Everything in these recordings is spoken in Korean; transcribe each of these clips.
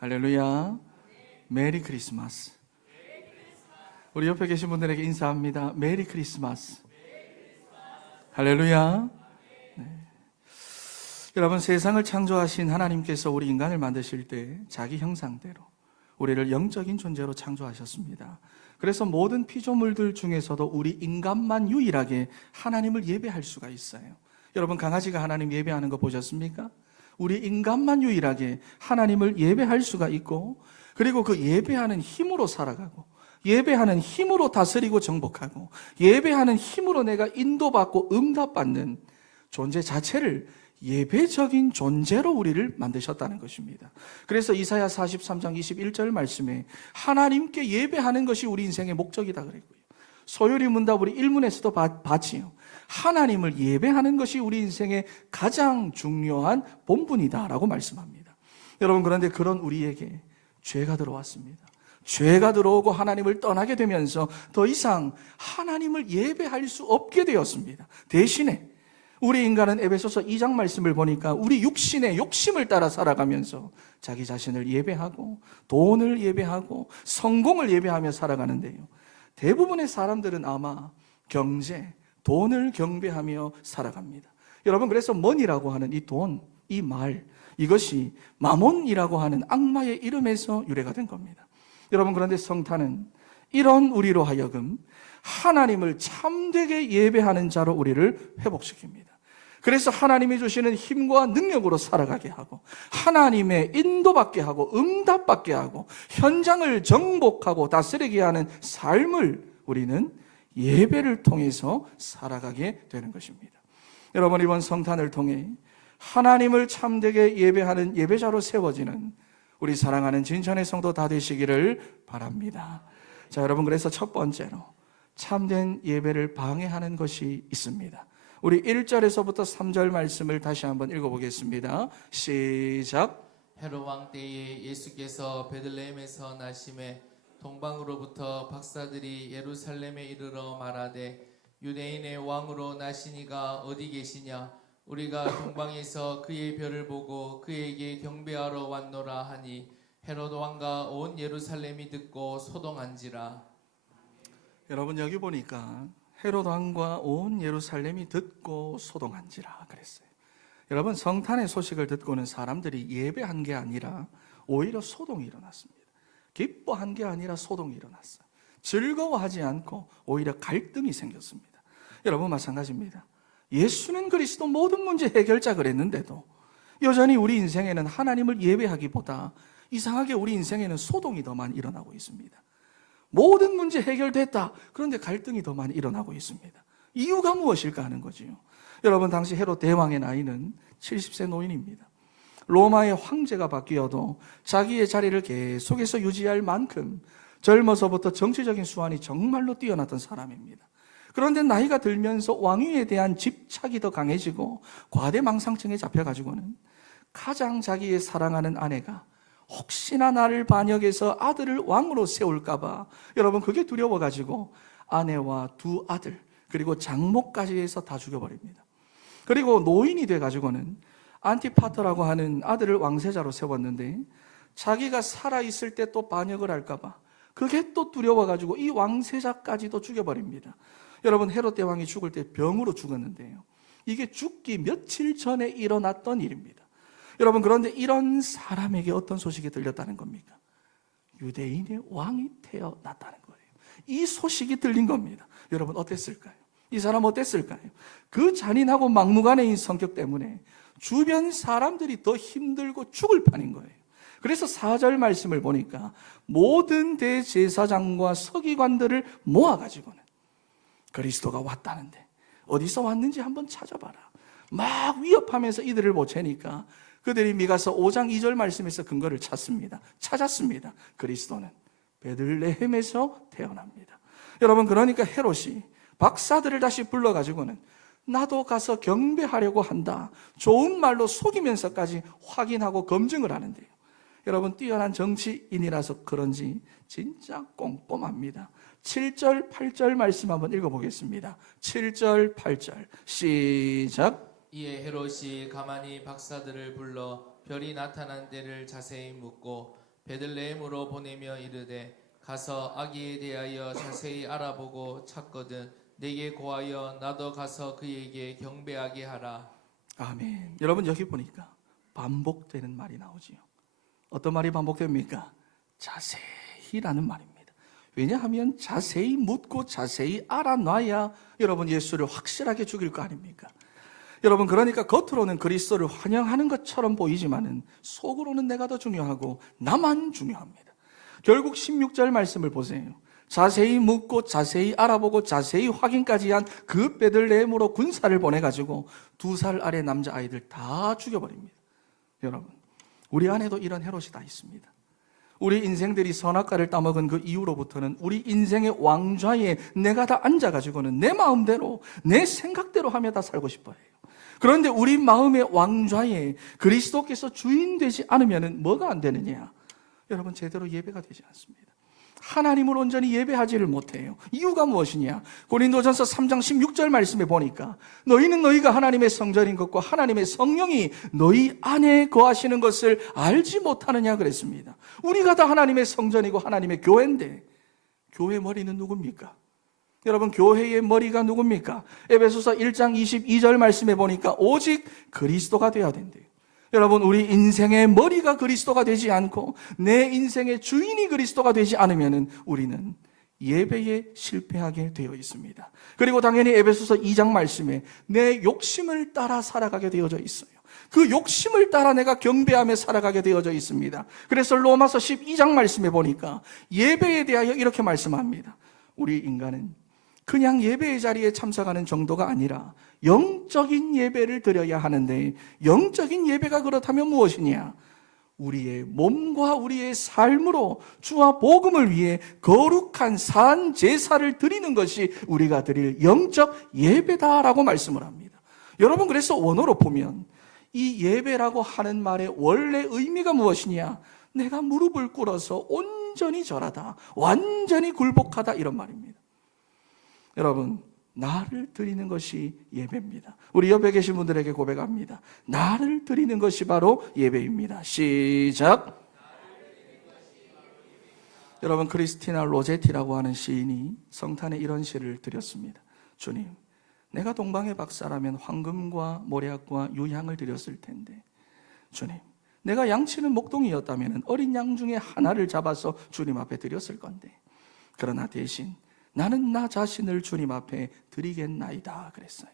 할렐루야. 메리 크리스마스. 우리 옆에 계신 분들에게 인사합니다. 메리 크리스마스. 할렐루야. 네. 여러분, 세상을 창조하신 하나님께서 우리 인간을 만드실 때 자기 형상대로 우리를 영적인 존재로 창조하셨습니다. 그래서 모든 피조물들 중에서도 우리 인간만 유일하게 하나님을 예배할 수가 있어요. 여러분, 강아지가 하나님 예배하는 거 보셨습니까? 우리 인간만 유일하게 하나님을 예배할 수가 있고, 그리고 그 예배하는 힘으로 살아가고, 예배하는 힘으로 다스리고 정복하고, 예배하는 힘으로 내가 인도받고 응답받는 존재 자체를 예배적인 존재로 우리를 만드셨다는 것입니다. 그래서 이사야 43장 21절 말씀에 하나님께 예배하는 것이 우리 인생의 목적이다 그랬고요. 소요리 문답 우리 1문에서도 봤지요. 하나님을 예배하는 것이 우리 인생의 가장 중요한 본분이다라고 말씀합니다. 여러분, 그런데 그런 우리에게 죄가 들어왔습니다. 죄가 들어오고 하나님을 떠나게 되면서 더 이상 하나님을 예배할 수 없게 되었습니다. 대신에 우리 인간은 에베소서 2장 말씀을 보니까 우리 육신의 욕심을 따라 살아가면서 자기 자신을 예배하고 돈을 예배하고 성공을 예배하며 살아가는데요, 대부분의 사람들은 아마 경제, 돈을 경배하며 살아갑니다. 여러분, 그래서 money라고 하는 이 돈, 이 말, 이것이 마몬이라고 하는 악마의 이름에서 유래가 된 겁니다. 여러분, 그런데 성탄은 이런 우리로 하여금 하나님을 참되게 예배하는 자로 우리를 회복시킵니다. 그래서 하나님이 주시는 힘과 능력으로 살아가게 하고, 하나님의 인도받게 하고 응답받게 하고 현장을 정복하고 다스리게 하는 삶을 우리는 예배를 통해서 살아가게 되는 것입니다. 여러분, 이번 성탄을 통해 하나님을 참되게 예배하는 예배자로 세워지는 우리 사랑하는 진천의 성도 다 되시기를 바랍니다. 자, 여러분, 그래서 첫 번째로 참된 예배를 방해하는 것이 있습니다. 우리 1절에서부터 3절 말씀을 다시 한번 읽어보겠습니다. 시작. 헤롯 왕 때에 예수께서 베들레헴에서 나심에 동방으로부터 박사들이 예루살렘에 이르러 말하되 유대인의 왕으로 나시니가 어디 계시냐? 우리가 동방에서 그의 별을 보고 그에게 경배하러 왔노라 하니 헤롯 왕과 온 예루살렘이 듣고 소동한지라. 여러분, 여기 보니까 헤롯 왕과 온 예루살렘이 듣고 소동한지라 그랬어요. 여러분, 성탄의 소식을 듣고는 사람들이 예배한 게 아니라 오히려 소동이 일어났습니다. 기뻐한 게 아니라 소동이 일어났어요. 즐거워하지 않고 오히려 갈등이 생겼습니다. 여러분, 마찬가지입니다. 예수는 그리스도 모든 문제 해결자 그랬는데도 여전히 우리 인생에는 하나님을 예배하기보다 이상하게 우리 인생에는 소동이 더 많이 일어나고 있습니다. 모든 문제 해결됐다. 그런데 갈등이 더 많이 일어나고 있습니다. 이유가 무엇일까 하는 거지요. 여러분, 당시 헤롯 대왕의 나이는 70세 노인입니다. 로마의 황제가 바뀌어도 자기의 자리를 계속해서 유지할 만큼 젊어서부터 정치적인 수완이 정말로 뛰어났던 사람입니다. 그런데 나이가 들면서 왕위에 대한 집착이 더 강해지고 과대망상증에 잡혀가지고는 가장 자기의 사랑하는 아내가 혹시나 나를 반역해서 아들을 왕으로 세울까봐, 여러분, 그게 두려워가지고 아내와 두 아들 그리고 장모까지 해서 다 죽여버립니다. 그리고 노인이 돼가지고는 안티파터라고 하는 아들을 왕세자로 세웠는데 자기가 살아있을 때 또 반역을 할까봐 그게 또 두려워가지고 이 왕세자까지도 죽여버립니다. 여러분, 헤롯 대왕이 죽을 때 병으로 죽었는데요, 이게 죽기 며칠 전에 일어났던 일입니다. 여러분, 그런데 이런 사람에게 어떤 소식이 들렸다는 겁니까? 유대인의 왕이 태어났다는 거예요. 이 소식이 들린 겁니다. 여러분, 어땠을까요? 이 사람 어땠을까요? 그 잔인하고 막무가내인 성격 때문에 주변 사람들이 더 힘들고 죽을 판인 거예요. 그래서 4절 말씀을 보니까 모든 대제사장과 서기관들을 모아가지고는 그리스도가 왔다는데 어디서 왔는지 한번 찾아봐라. 막 위협하면서 이들을 보채니까 그들이 미가서 5장 2절 말씀에서 근거를 찾았습니다. 그리스도는 베들레헴에서 태어납니다. 여러분, 그러니까 헤롯이 박사들을 다시 불러가지고는 나도 가서 경배하려고 한다, 좋은 말로 속이면서까지 확인하고 검증을 하는데요, 여러분, 뛰어난 정치인이라서 그런지 진짜 꼼꼼합니다. 7절 8절 말씀 한번 읽어보겠습니다. 7절 8절 시작. 이에 헤롯이 가만히 박사들을 불러 별이 나타난 데를 자세히 묻고 베들레헴으로 보내며 이르되 가서 아기에 대하여 자세히 알아보고 찾거든 내게 고하여 나도 가서 그에게 경배하게 하라. 아멘. 여러분 여기 보니까 반복되는 말이 나오지요. 어떤 말이 반복됩니까? 자세히라는 말입니다. 왜냐하면 자세히 묻고 자세히 알아놔야 여러분 예수를 확실하게 죽일 거 아닙니까? 여러분 그러니까 겉으로는 그리스도를 환영하는 것처럼 보이지만은 속으로는 내가 더 중요하고 나만 중요합니다. 결국 16절 말씀을 보세요. 자세히 묻고 자세히 알아보고 자세히 확인까지 한 그 베들레헴으로 군사를 보내가지고 2살 아래 남자아이들 다 죽여버립니다. 여러분 우리 안에도 이런 헤롯이 다 있습니다. 우리 인생들이 선악과를 따먹은 그 이후로부터는 우리 인생의 왕좌에 내가 다 앉아가지고는 내 마음대로 내 생각대로 하며 다 살고 싶어 해요. 그런데 우리 마음의 왕좌에 그리스도께서 주인 되지 않으면 뭐가 안 되느냐? 여러분 제대로 예배가 되지 않습니다. 하나님을 온전히 예배하지를 못해요. 이유가 무엇이냐? 고린도전서 3장 16절 말씀에 보니까 너희는 너희가 하나님의 성전인 것과 하나님의 성령이 너희 안에 거하시는 것을 알지 못하느냐 그랬습니다. 우리가 다 하나님의 성전이고 하나님의 교회인데 교회 머리는 누굽니까? 여러분 교회의 머리가 누굽니까? 에베소서 1장 22절 말씀에 보니까 오직 그리스도가 되어야 된대요. 여러분 우리 인생의 머리가 그리스도가 되지 않고 내 인생의 주인이 그리스도가 되지 않으면 우리는 예배에 실패하게 되어 있습니다. 그리고 당연히 에베소서 2장 말씀에 내 욕심을 따라 살아가게 되어져 있어요. 그 욕심을 따라 내가 경배하며 살아가게 되어져 있습니다. 그래서 로마서 12장 말씀에 보니까 예배에 대하여 이렇게 말씀합니다. 우리 인간은 그냥 예배의 자리에 참석하는 정도가 아니라 영적인 예배를 드려야 하는데 영적인 예배가 그렇다면 무엇이냐? 우리의 몸과 우리의 삶으로 주와 복음을 위해 거룩한 산 제사를 드리는 것이 우리가 드릴 영적 예배다라고 말씀을 합니다. 여러분 그래서 원어로 보면 이 예배라고 하는 말의 원래 의미가 무엇이냐? 내가 무릎을 꿇어서 온전히 절하다, 완전히 굴복하다 이런 말입니다. 여러분 나를 드리는 것이 예배입니다. 우리 옆에 계신 분들에게 고백합니다. 나를 드리는 것이 바로 예배입니다. 시작. 여러분 크리스티나 로제티라고 하는 시인이 성탄에 이런 시를 드렸습니다. 주님, 내가 동방의 박사라면 황금과 모략과 유향을 드렸을 텐데 주님, 내가 양치는 목동이었다면 어린 양 중에 하나를 잡아서 주님 앞에 드렸을 건데 그러나 대신 나는 나 자신을 주님 앞에 드리겠나이다 그랬어요.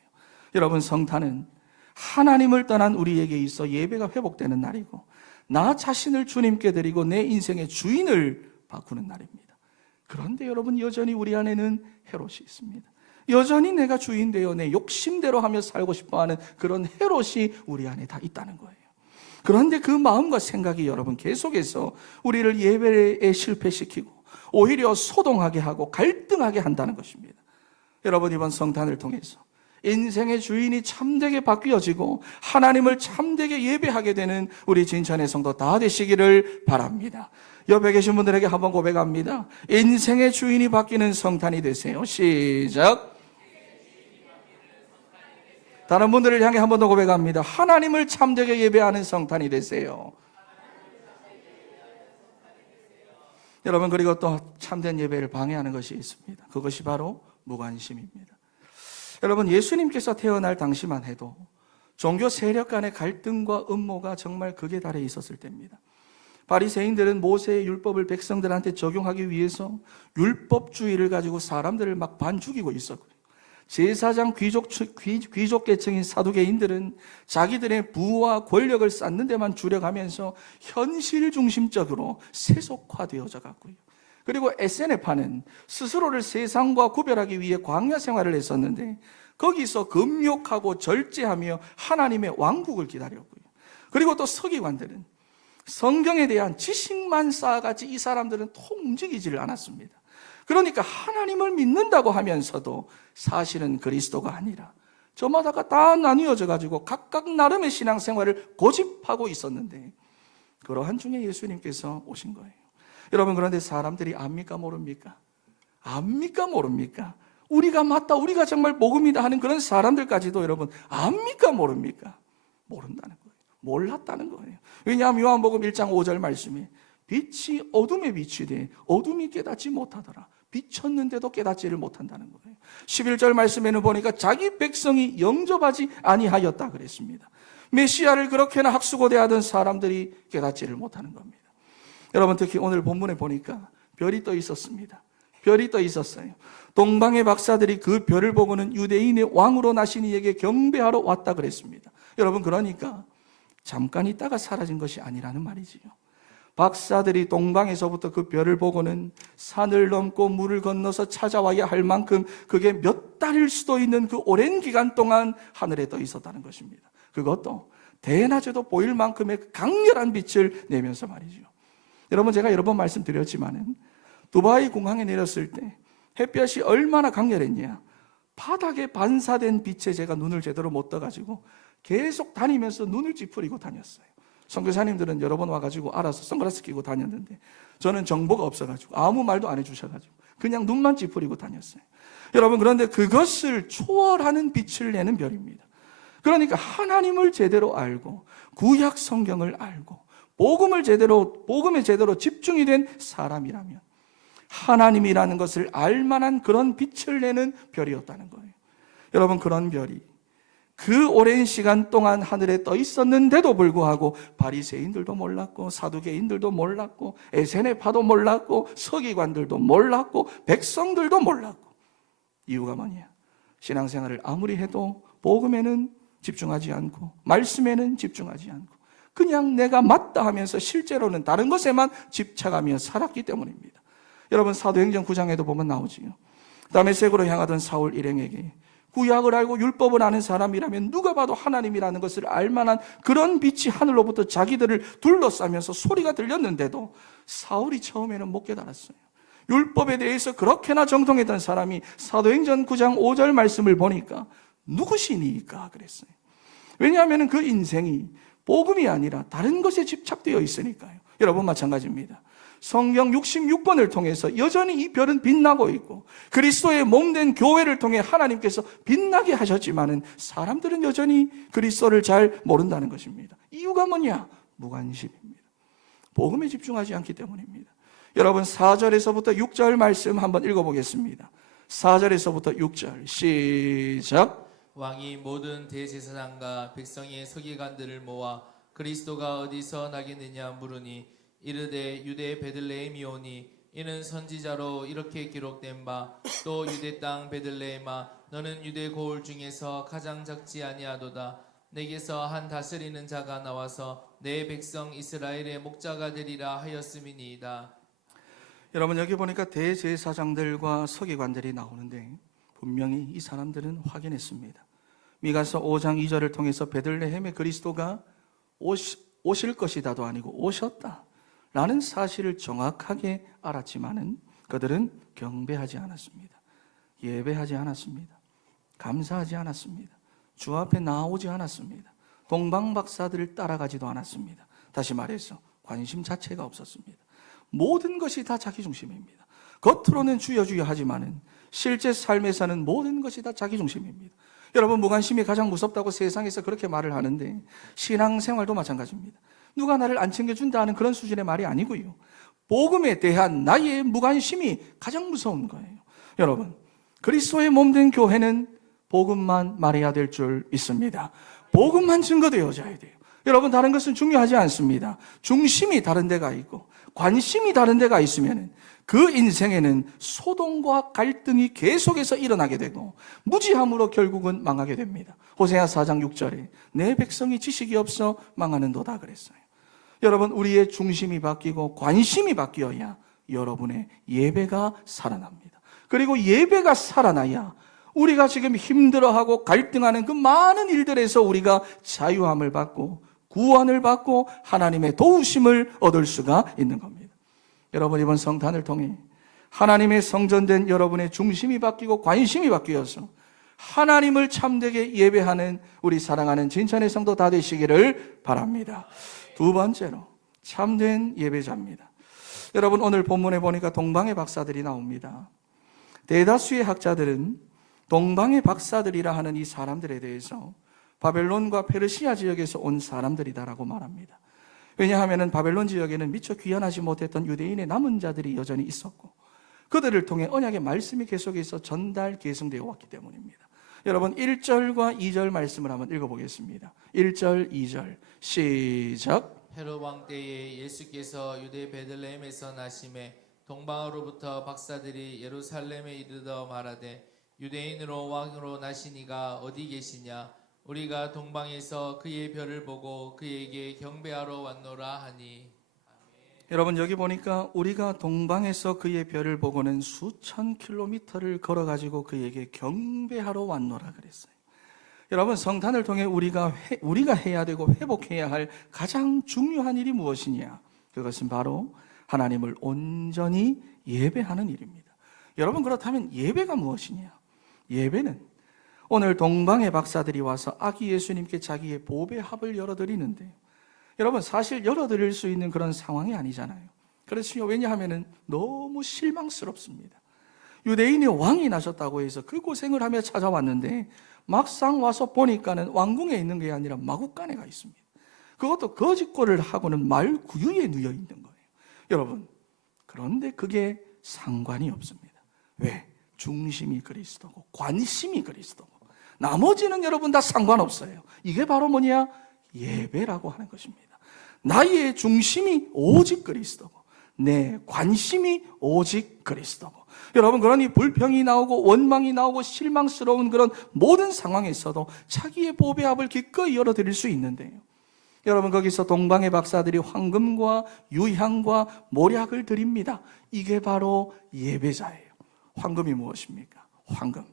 여러분 성탄은 하나님을 떠난 우리에게 있어 예배가 회복되는 날이고 나 자신을 주님께 드리고 내 인생의 주인을 바꾸는 날입니다. 그런데 여러분 여전히 우리 안에는 헤롯이 있습니다. 여전히 내가 주인 되어 내 욕심대로 하며 살고 싶어하는 그런 헤롯이 우리 안에 다 있다는 거예요. 그런데 그 마음과 생각이 여러분 계속해서 우리를 예배에 실패시키고 오히려 소동하게 하고 갈등하게 한다는 것입니다. 여러분 이번 성탄을 통해서 인생의 주인이 참되게 바뀌어지고 하나님을 참되게 예배하게 되는 우리 진천의 성도 다 되시기를 바랍니다. 옆에 계신 분들에게 한번 고백합니다. 인생의 주인이 바뀌는 성탄이 되세요. 시작. 다른 분들을 향해 한 번 더 고백합니다. 하나님을 참되게 예배하는 성탄이 되세요. 여러분 그리고 또 참된 예배를 방해하는 것이 있습니다. 그것이 바로 무관심입니다. 여러분 예수님께서 태어날 당시만 해도 종교 세력 간의 갈등과 음모가 정말 극에 달해 있었을 때입니다. 바리새인들은 모세의 율법을 백성들한테 적용하기 위해서 율법주의를 가지고 사람들을 막 반 죽이고 있었고요. 제사장 귀족 계층인 사두개인들은 자기들의 부와 권력을 쌓는 데만 주력하면서 현실 중심적으로 세속화되어져 갔고요. 그리고 에세네파는 스스로를 세상과 구별하기 위해 광야 생활을 했었는데 거기서 금욕하고 절제하며 하나님의 왕국을 기다렸고요. 그리고 또 서기관들은 성경에 대한 지식만 쌓아가지 이 사람들은 통 움직이지를 않았습니다. 그러니까 하나님을 믿는다고 하면서도 사실은 그리스도가 아니라 저마다가 다 나뉘어져 가지고 각각 나름의 신앙생활을 고집하고 있었는데 그러한 중에 예수님께서 오신 거예요. 여러분 그런데 사람들이 압니까 모릅니까? 압니까 모릅니까? 우리가 맞다, 우리가 정말 복음이다 하는 그런 사람들까지도 여러분 압니까 모릅니까? 모른다는 거예요. 몰랐다는 거예요. 왜냐하면 요한복음 1장 5절 말씀에 빛이 어둠에 비치되 어둠이 깨닫지 못하더라. 비쳤는데도 깨닫지를 못한다는 거예요. 11절 말씀에는 보니까 자기 백성이 영접하지 아니하였다 그랬습니다. 메시아를 그렇게나 학수고대하던 사람들이 깨닫지를 못하는 겁니다. 여러분, 특히 오늘 본문에 보니까 별이 떠 있었습니다. 별이 떠 있었어요. 동방의 박사들이 그 별을 보고는 유대인의 왕으로 나신 이에게 경배하러 왔다 그랬습니다. 여러분, 그러니까 잠깐 있다가 사라진 것이 아니라는 말이지요. 박사들이 동방에서부터 그 별을 보고는 산을 넘고 물을 건너서 찾아와야 할 만큼 그게 몇 달일 수도 있는 그 오랜 기간 동안 하늘에 떠 있었다는 것입니다. 그것도 대낮에도 보일 만큼의 강렬한 빛을 내면서 말이죠. 여러분, 제가 여러 번 말씀드렸지만은 두바이 공항에 내렸을 때 햇볕이 얼마나 강렬했냐. 바닥에 반사된 빛에 제가 눈을 제대로 못 떠가지고 계속 다니면서 눈을 찌푸리고 다녔어요. 선교사님들은 여러 번 와가지고 알아서 선글라스 끼고 다녔는데 저는 정보가 없어가지고 아무 말도 안 해주셔가지고 그냥 눈만 찌푸리고 다녔어요. 여러분, 그런데 그것을 초월하는 빛을 내는 별입니다. 그러니까 하나님을 제대로 알고 구약 성경을 알고 복음에 제대로 집중이 된 사람이라면 하나님이라는 것을 알만한 그런 빛을 내는 별이었다는 거예요. 여러분, 그런 별이 그 오랜 시간 동안 하늘에 떠 있었는데도 불구하고 바리새인들도 몰랐고 사두개인들도 몰랐고 에세네파도 몰랐고 서기관들도 몰랐고 백성들도 몰랐고, 이유가 뭐냐? 신앙생활을 아무리 해도 복음에는 집중하지 않고 말씀에는 집중하지 않고 그냥 내가 맞다 하면서 실제로는 다른 것에만 집착하며 살았기 때문입니다. 여러분, 사도행전 9장에도 보면 나오지요. 다메섹으로 향하던 사울 일행에게 구약을 알고 율법을 아는 사람이라면 누가 봐도 하나님이라는 것을 알만한 그런 빛이 하늘로부터 자기들을 둘러싸면서 소리가 들렸는데도 사울이 처음에는 못 깨달았어요. 율법에 대해서 그렇게나 정통했던 사람이 사도행전 9장 5절 말씀을 보니까 누구시니까 그랬어요. 왜냐하면 그 인생이 복음이 아니라 다른 것에 집착되어 있으니까요. 여러분, 마찬가지입니다. 성경 66번을 통해서 여전히 이 별은 빛나고 있고 그리스도의 몸된 교회를 통해 하나님께서 빛나게 하셨지만은 사람들은 여전히 그리스도를 잘 모른다는 것입니다. 이유가 뭐냐? 무관심입니다. 복음에 집중하지 않기 때문입니다. 여러분, 4절에서부터 6절 말씀 한번 읽어보겠습니다. 4절에서부터 6절 시작. 왕이 모든 대제사장과 백성의 서기관들을 모아 그리스도가 어디서 나겠느냐 물으니 이르되 유대 베들레헴이오니 이는 선지자로 이렇게 기록된 바 또 유대 땅 베들레헴아 너는 유대 고을 중에서 가장 작지 아니하도다. 내게서 한 다스리는 자가 나와서 내 백성 이스라엘의 목자가 되리라 하였음이니이다. 여러분, 여기 보니까 대제사장들과 서기관들이 나오는데 분명히 이 사람들은 확인했습니다. 미가서 5장 2절을 통해서 베들레헴의 그리스도가 오실 것이다도 아니고 오셨다 라는 사실을 정확하게 알았지만은 그들은 경배하지 않았습니다. 예배하지 않았습니다. 감사하지 않았습니다. 주 앞에 나오지 않았습니다. 동방 박사들을 따라가지도 않았습니다. 다시 말해서 관심 자체가 없었습니다. 모든 것이 다 자기 중심입니다. 겉으로는 주여 주여 하지만은 실제 삶에서는 모든 것이 다 자기 중심입니다. 여러분, 무관심이 가장 무섭다고 세상에서 그렇게 말을 하는데 신앙생활도 마찬가지입니다. 누가 나를 안 챙겨준다 하는 그런 수준의 말이 아니고요. 복음에 대한 나의 무관심이 가장 무서운 거예요. 여러분, 그리스도의 몸된 교회는 복음만 말해야 될 줄 믿습니다. 복음만 증거되어져야 돼요. 여러분, 다른 것은 중요하지 않습니다. 중심이 다른 데가 있고 관심이 다른 데가 있으면 그 인생에는 소동과 갈등이 계속해서 일어나게 되고 무지함으로 결국은 망하게 됩니다. 호세아 4장 6절에 내 백성이 지식이 없어 망하는도다 그랬어요. 여러분, 우리의 중심이 바뀌고 관심이 바뀌어야 여러분의 예배가 살아납니다. 그리고 예배가 살아나야 우리가 지금 힘들어하고 갈등하는 그 많은 일들에서 우리가 자유함을 받고 구원을 받고 하나님의 도우심을 얻을 수가 있는 겁니다. 여러분, 이번 성탄을 통해 하나님의 성전된 여러분의 중심이 바뀌고 관심이 바뀌어서 하나님을 참되게 예배하는 우리 사랑하는 진천의 성도 다 되시기를 바랍니다. 두 번째로 참된 예배자입니다. 여러분, 오늘 본문에 보니까 동방의 박사들이 나옵니다. 대다수의 학자들은 동방의 박사들이라 하는 이 사람들에 대해서 바벨론과 페르시아 지역에서 온 사람들이다라고 말합니다. 왜냐하면 바벨론 지역에는 미처 귀환하지 못했던 유대인의 남은 자들이 여전히 있었고 그들을 통해 언약의 말씀이 계속해서 전달 계승되어 왔기 때문입니다. 여러분 1절과 2절 말씀을 한번 읽어보겠습니다. 1절 2절 시작. 헤롯 왕 때에 예수께서 유대 베들레헴에서 나심에 동방으로부터 박사들이 예루살렘에 이르러 말하되 유대인으로 왕으로 나시니가 어디 계시냐 우리가 동방에서 그의 별을 보고 그에게 경배하러 왔노라 하니. 여러분 여기 보니까 우리가 동방에서 그의 별을 보고는 수천 킬로미터를 걸어가지고 그에게 경배하러 왔노라 그랬어요. 여러분 성탄을 통해 우리가 해야 되고 회복해야 할 가장 중요한 일이 무엇이냐? 그것은 바로 하나님을 온전히 예배하는 일입니다. 여러분 그렇다면 예배가 무엇이냐? 예배는 오늘 동방의 박사들이 와서 아기 예수님께 자기의 보배 합을 열어드리는데요. 여러분 사실 열어드릴 수 있는 그런 상황이 아니잖아요. 그렇지요. 왜냐하면 너무 실망스럽습니다. 유대인이 왕이 나셨다고 해서 그 고생을 하며 찾아왔는데 막상 와서 보니까는 왕궁에 있는 게 아니라 마구간에 가 있습니다. 그것도 거짓골을 하고는 말 구유에 누워 있는 거예요. 여러분 그런데 그게 상관이 없습니다. 왜? 중심이 그리스도고 관심이 그리스도고 나머지는 여러분 다 상관없어요. 이게 바로 뭐냐? 예배라고 하는 것입니다. 나의 중심이 오직 그리스도고 내 관심이 오직 그리스도고 여러분 그러니 불평이 나오고 원망이 나오고 실망스러운 그런 모든 상황에서도 자기의 보배 합을 기꺼이 열어드릴 수 있는데요. 여러분 거기서 동방의 박사들이 황금과 유향과 모략을 드립니다. 이게 바로 예배자예요. 황금이 무엇입니까? 황금.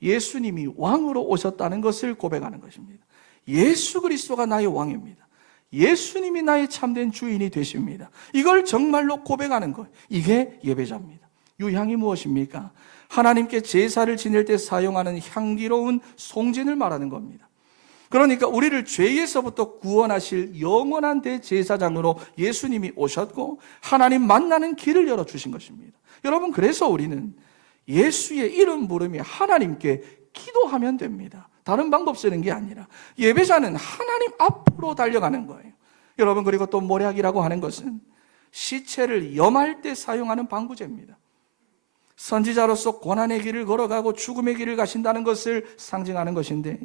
예수님이 왕으로 오셨다는 것을 고백하는 것입니다. 예수 그리스도가 나의 왕입니다. 예수님이 나의 참된 주인이 되십니다. 이걸 정말로 고백하는 것, 이게 예배자입니다. 유향이 무엇입니까? 하나님께 제사를 지낼 때 사용하는 향기로운 송진을 말하는 겁니다. 그러니까 우리를 죄에서부터 구원하실 영원한 대제사장으로 예수님이 오셨고 하나님 만나는 길을 열어주신 것입니다. 여러분 그래서 우리는 예수의 이름 부르며 하나님께 기도하면 됩니다. 다른 방법 쓰는 게 아니라 예배자는 하나님 앞으로 달려가는 거예요. 여러분 그리고 또 모략이라고 하는 것은 시체를 염할 때 사용하는 방부제입니다. 선지자로서 고난의 길을 걸어가고 죽음의 길을 가신다는 것을 상징하는 것인데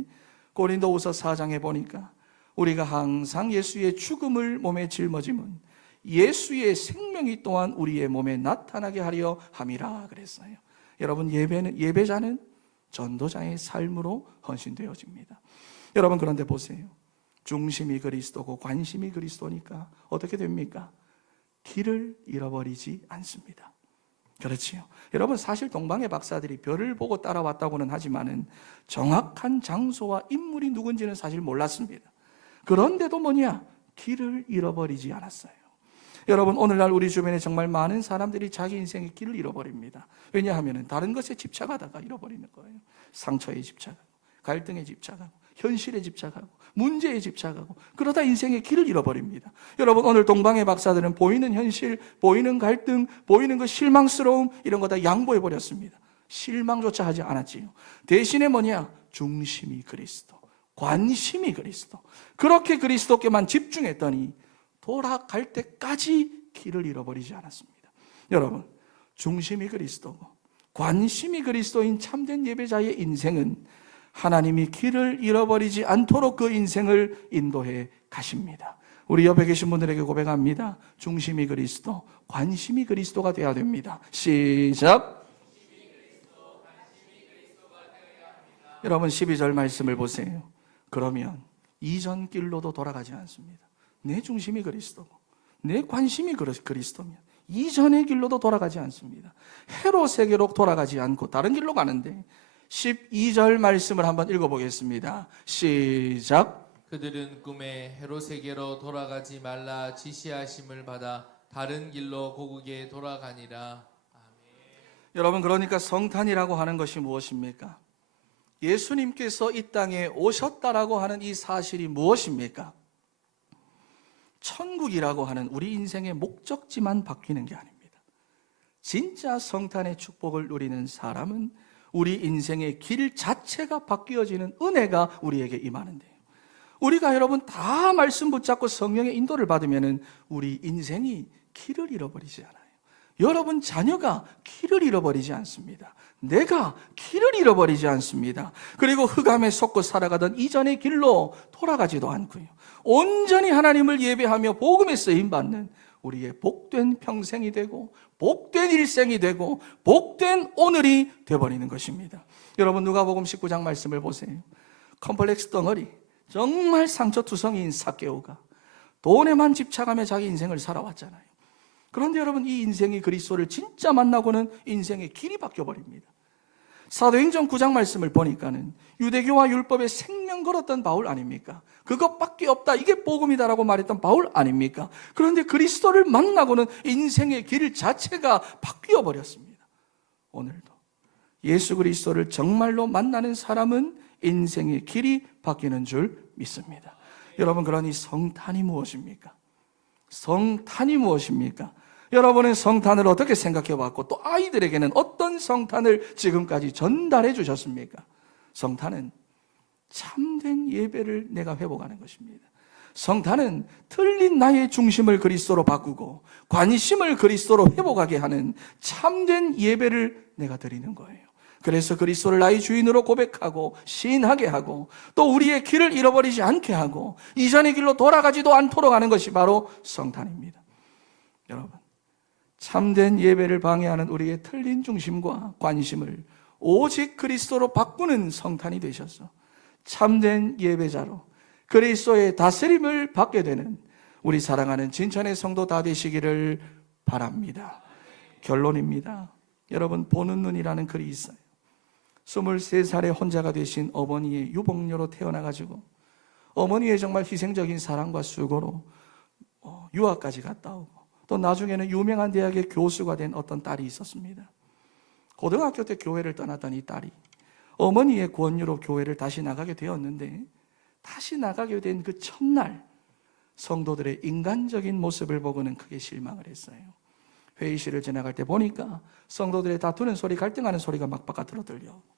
고린도후서 4장에 보니까 우리가 항상 예수의 죽음을 몸에 짊어짐은 예수의 생명이 또한 우리의 몸에 나타나게 하려 함이라 그랬어요. 여러분 예배자는 전도자의 삶으로 헌신되어집니다. 여러분 그런데 보세요. 중심이 그리스도고 관심이 그리스도니까 어떻게 됩니까? 길을 잃어버리지 않습니다. 그렇지요. 여러분 사실 동방의 박사들이 별을 보고 따라왔다고는 하지만은 정확한 장소와 인물이 누군지는 사실 몰랐습니다. 그런데도 뭐냐? 길을 잃어버리지 않았어요. 여러분 오늘날 우리 주변에 정말 많은 사람들이 자기 인생의 길을 잃어버립니다. 왜냐하면 다른 것에 집착하다가 잃어버리는 거예요. 상처에 집착하고 갈등에 집착하고 현실에 집착하고 문제에 집착하고 그러다 인생의 길을 잃어버립니다. 여러분 오늘 동방의 박사들은 보이는 현실, 보이는 갈등, 보이는 그 실망스러움 이런 거 다 양보해버렸습니다. 실망조차 하지 않았지요. 대신에 뭐냐? 중심이 그리스도, 관심이 그리스도. 그렇게 그리스도께만 집중했더니 돌아갈 때까지 길을 잃어버리지 않았습니다. 여러분 중심이 그리스도고 관심이 그리스도인 참된 예배자의 인생은 하나님이 길을 잃어버리지 않도록 그 인생을 인도해 가십니다. 우리 옆에 계신 분들에게 고백합니다. 중심이 그리스도, 관심이 그리스도가 되어야 됩니다. 시작. 여러분 12절 말씀을 보세요. 그러면 이전 길로도 돌아가지 않습니다. 내 중심이 그리스도고 내 관심이 그리스도면 이전의 길로도 돌아가지 않습니다. 헤롯에게로 돌아가지 않고 다른 길로 가는데 12절 말씀을 한번 읽어보겠습니다. 시작. 그들은 꿈에 헤롯에게로 돌아가지 말라 지시하심을 받아 다른 길로 고국에 돌아가니라. 여러분 그러니까 성탄이라고 하는 것이 무엇입니까? 예수님께서 이 땅에 오셨다라고 하는 이 사실이 무엇입니까? 천국이라고 하는 우리 인생의 목적지만 바뀌는 게 아닙니다. 진짜 성탄의 축복을 누리는 사람은 우리 인생의 길 자체가 바뀌어지는 은혜가 우리에게 임하는데요. 우리가 여러분 다 말씀 붙잡고 성령의 인도를 받으면 우리 인생이 길을 잃어버리지 않아요. 여러분 자녀가 길을 잃어버리지 않습니다. 내가 길을 잃어버리지 않습니다. 그리고 흑암에 속고 살아가던 이전의 길로 돌아가지도 않고요. 온전히 하나님을 예배하며 복음에 쓰임받는 우리의 복된 평생이 되고 복된 일생이 되고 복된 오늘이 되어버리는 것입니다. 여러분 누가복음 19장 말씀을 보세요. 컴플렉스 덩어리, 정말 상처투성이인 삭개오가 돈에만 집착하며 자기 인생을 살아왔잖아요. 그런데 여러분 이 인생이 그리스도를 진짜 만나고는 인생의 길이 바뀌어버립니다. 사도행전 9장 말씀을 보니까는 유대교와 율법에 생명 걸었던 바울 아닙니까? 그것밖에 없다, 이게 복음이다라고 말했던 바울 아닙니까? 그런데 그리스도를 만나고는 인생의 길 자체가 바뀌어 버렸습니다. 오늘도 예수 그리스도를 정말로 만나는 사람은 인생의 길이 바뀌는 줄 믿습니다. 여러분, 그러니 성탄이 무엇입니까? 성탄이 무엇입니까? 여러분은 성탄을 어떻게 생각해 왔고 또 아이들에게는 어떤 성탄을 지금까지 전달해 주셨습니까? 성탄은 참된 예배를 내가 회복하는 것입니다. 성탄은 틀린 나의 중심을 그리스도로 바꾸고 관심을 그리스도로 회복하게 하는 참된 예배를 내가 드리는 거예요. 그래서 그리스도를 나의 주인으로 고백하고 시인하게 하고 또 우리의 길을 잃어버리지 않게 하고 이전의 길로 돌아가지도 않도록 하는 것이 바로 성탄입니다. 여러분, 참된 예배를 방해하는 우리의 틀린 중심과 관심을 오직 그리스도로 바꾸는 성탄이 되셔서 참된 예배자로 그리스도의 다스림을 받게 되는 우리 사랑하는 진천의 성도 다 되시기를 바랍니다. 결론입니다. 여러분, 보는 눈이라는 글이 있어요. 23살에 혼자가 되신 어머니의 유복녀로 태어나가지고 어머니의 정말 희생적인 사랑과 수고로 유학까지 갔다 오고 또 나중에는 유명한 대학의 교수가 된 어떤 딸이 있었습니다. 고등학교 때 교회를 떠났던 이 딸이 어머니의 권유로 교회를 다시 나가게 되었는데 다시 나가게 된 그 첫날 성도들의 인간적인 모습을 보고는 크게 실망을 했어요. 회의실을 지나갈 때 보니까 성도들의 다투는 소리, 갈등하는 소리가 막 바깥으로 들려오고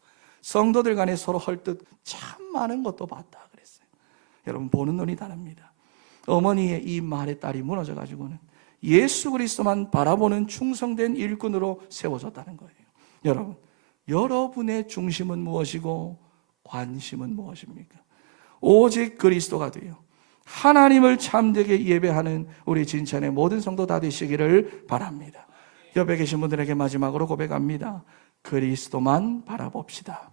성도들 간에 서로 헐뜯 참 많은 것도 봤다 그랬어요. 여러분, 보는 눈이 다릅니다. 어머니의 이 말에 딸이 무너져가지고는 예수 그리스도만 바라보는 충성된 일꾼으로 세워졌다는 거예요. 여러분, 여러분의 중심은 무엇이고 관심은 무엇입니까? 오직 그리스도가 되어 하나님을 참되게 예배하는 우리 진천의 모든 성도 다 되시기를 바랍니다. 옆에 계신 분들에게 마지막으로 고백합니다. 그리스도만 바라봅시다.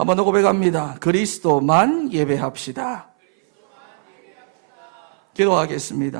한 번 더 고백합니다. 그리스도만 예배합시다. 기도하겠습니다.